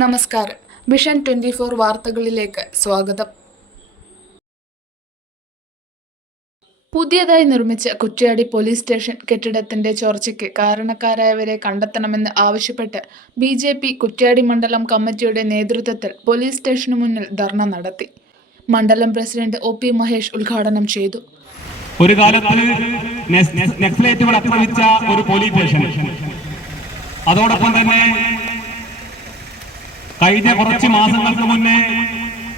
നമസ്കാരം. Vision twenty four വാർത്തകളിലേക്ക് സ്വാഗതം. പുതിയതായി നിർമ്മിച്ച കുറ്റ്യാടി പോലീസ് സ്റ്റേഷൻ കെട്ടിടത്തിന്റെ ചോർച്ചയ്ക്ക് കാരണക്കാരായവരെ കണ്ടെത്തണമെന്ന് ആവശ്യപ്പെട്ട് ബി ജെ പി കുറ്റ്യാടി മണ്ഡലം കമ്മിറ്റിയുടെ നേതൃത്വത്തിൽ പോലീസ് സ്റ്റേഷനു മുന്നിൽ ധർണ നടത്തി. മണ്ഡലം പ്രസിഡന്റ് ഒ പി മഹേഷ് ഉദ്ഘാടനം ചെയ്തു. ഒരു കാലത്ത് ഒരു പോലീസ് സ്റ്റേഷൻ. അതോടൊപ്പം തന്നെ കഴിഞ്ഞ കുറച്ച് മാസങ്ങൾക്ക് മുന്നേ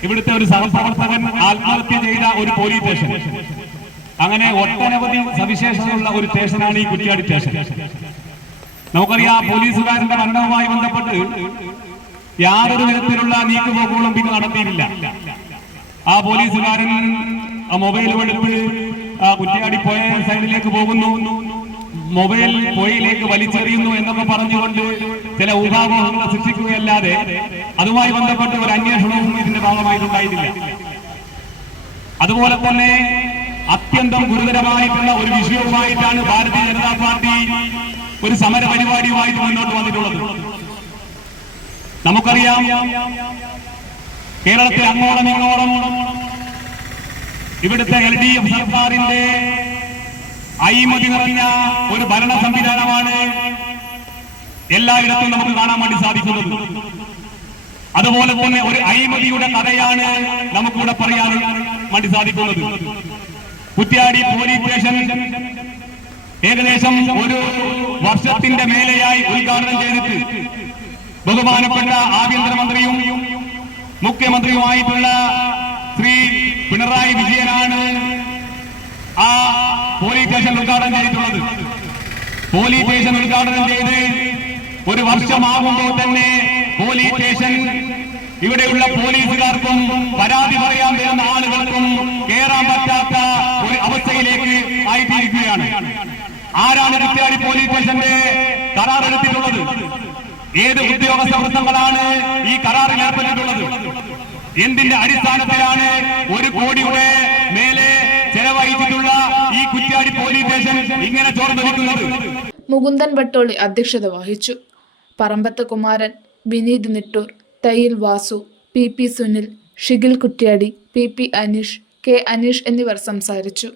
ഇവിടുത്തെ ഒരു സഹപ്രവർത്തകൻ ആത്മഹത്യ ചെയ്ത ഒരു പോലീസ് സ്റ്റേഷൻ അങ്ങനെ ഒട്ടനവധി സവിശേഷതയുള്ള ഒരു സ്റ്റേഷനാണ് ഈ കുറ്റിയാടി സ്റ്റേഷൻ നമുക്കറിയാം പോലീസുകാരന്റെ മരണവുമായി ബന്ധപ്പെട്ട് യാതൊരു വിധത്തിലുള്ള നീക്കുപോക്കുകളും പിന്നെ നടത്തിയിട്ടില്ല. ആ പോലീസുകാരൻ ആ മൊബൈൽ ആ കുറ്റിയാടി പോയ സൈഡിലേക്ക് പോകുന്നു. മൊബൈൽ പൊയിലേക്ക് വലിച്ചെറിയുന്നു എന്നൊക്കെ പറഞ്ഞുകൊണ്ട് ചില ഊഹാപോഹങ്ങൾ സൃഷ്ടിക്കുകയല്ലാതെ അതുമായി ബന്ധപ്പെട്ട ഒരു അന്വേഷണവും ഇതിന്റെ ഭാഗമായിട്ടുണ്ടായിട്ടില്ല അതുപോലെ തന്നെ അത്യന്തം ഗുരുതരമായിട്ടുള്ള ഒരു വിഷയവുമായിട്ടാണ് ഭാരതീയ ജനതാ പാർട്ടി ഒരു സമര പരിപാടിയുമായിട്ട് മുന്നോട്ട് വന്നിട്ടുള്ളത്. നമുക്കറിയാം കേരളത്തിൽ അങ്ങോളം ഇങ്ങോളം ഇവിടുത്തെ എൽ ഡി എഫ് സർക്കാരിന്റെ അഴിമതി നിറഞ്ഞ ഒരു ഭരണ സംവിധാനമാണ് എല്ലായിടത്തും നമുക്ക് കാണാൻ വേണ്ടി സാധിക്കുന്നത്. അതുപോലെ തന്നെ ഒരു അഴിമതിയുടെ കഥയാണ് നമുക്കിവിടെ പറയാൻ വേണ്ടി സാധിക്കുന്നത്. കുറ്റ്യാടി പോലീസ് സ്റ്റേഷൻ ഏകദേശം ഒരു വർഷത്തിന്റെ മേലെയായി ഉദ്ഘാടനം ചെയ്തിട്ട് ബഹുമാനപ്പെട്ട ആഭ്യന്തരമന്ത്രിയും മുഖ്യമന്ത്രിയുമായിട്ടുള്ള ശ്രീ പിണറായി വിജയനാണ് ആ പോലീസ് സ്റ്റേഷൻ ഉദ്ഘാടനം ചെയ്തിട്ടുള്ളത്. പോലീസ് സ്റ്റേഷൻ ഉദ്ഘാടനം ചെയ്ത് ഒരു വർഷമാകുമ്പോൾ തന്നെ പോലീസ് സ്റ്റേഷൻ ഇവിടെയുള്ള പോലീസുകാർക്കും പരാതി പറയാൻ വരുന്ന ആളുകൾക്കും കയറാൻ പറ്റാത്ത ഒരു അവസ്ഥയിലേക്ക് ആയിത്തീരിക്കുകയാണ് ആരാണ് കുറ്റ്യാടി പോലീസ് സ്റ്റേഷന്റെ കരാർ എടുത്തിട്ടുള്ളത്? ഏത് ഉദ്യോഗസ്ഥ വൃത്തങ്ങളാണ് ഈ കരാറിൽ ഏർപ്പെട്ടിട്ടുള്ളത്? എന്തിന്റെ അടിസ്ഥാനത്തിലാണ് ഒരു കോടിയുടെ മേലെ ചെലവഴിച്ചിട്ടുള്ള ഈ ഇങ്ങനെ മുകുന്ദൻ വട്ടോളി അധ്യക്ഷത വഹിച്ചു. Parambath Kumaran Vineeth Nittoor Thayyil Vasu P P Sunil Shigil Kuttiadi P P Aneesh K Aneesh എന്നിവർ സംസാരിച്ചു.